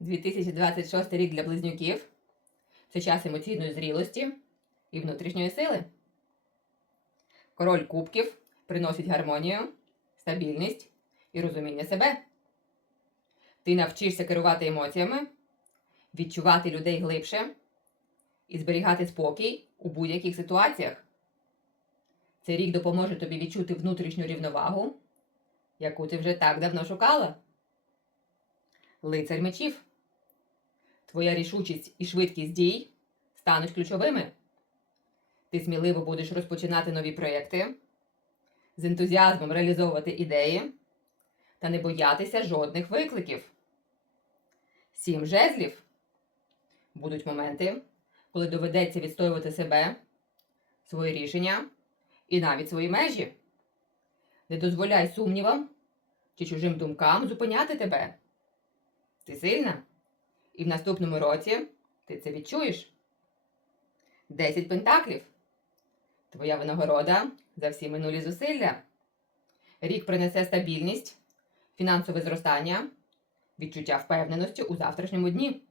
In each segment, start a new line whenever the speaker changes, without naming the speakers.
2026 рік для близнюків це час емоційної зрілості і внутрішньої сили. Король кубків приносить гармонію, стабільність і розуміння себе. Ти навчишся керувати емоціями, відчувати людей глибше і зберігати спокій у будь-яких ситуаціях. Цей рік допоможе тобі відчути внутрішню рівновагу, яку ти вже так давно шукала. Лицар мечів. Твоя рішучість і швидкість дій стануть ключовими. Ти сміливо будеш розпочинати нові проєкти, з ентузіазмом реалізовувати ідеї та не боятися жодних викликів. Сім жезлів. Будуть моменти, коли доведеться відстоювати себе, свої рішення і навіть свої межі. Не дозволяй сумнівам чи чужим думкам зупиняти тебе. Ти сильна, і в наступному році ти це відчуєш. Десять пентаклів. Твоя винагорода за всі минулі зусилля. Рік принесе стабільність, фінансове зростання, відчуття впевненості у завтрашньому дні.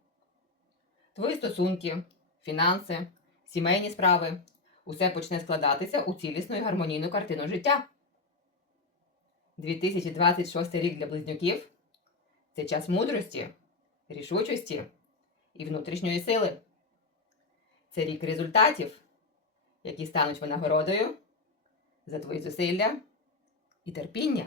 Твої стосунки, фінанси, сімейні справи усе почне складатися у цілісну і гармонійну картину життя. 2026 рік для близнюків це час мудрості, рішучості і внутрішньої сили. Це рік результатів, які стануть винагородою за твої зусилля і терпіння.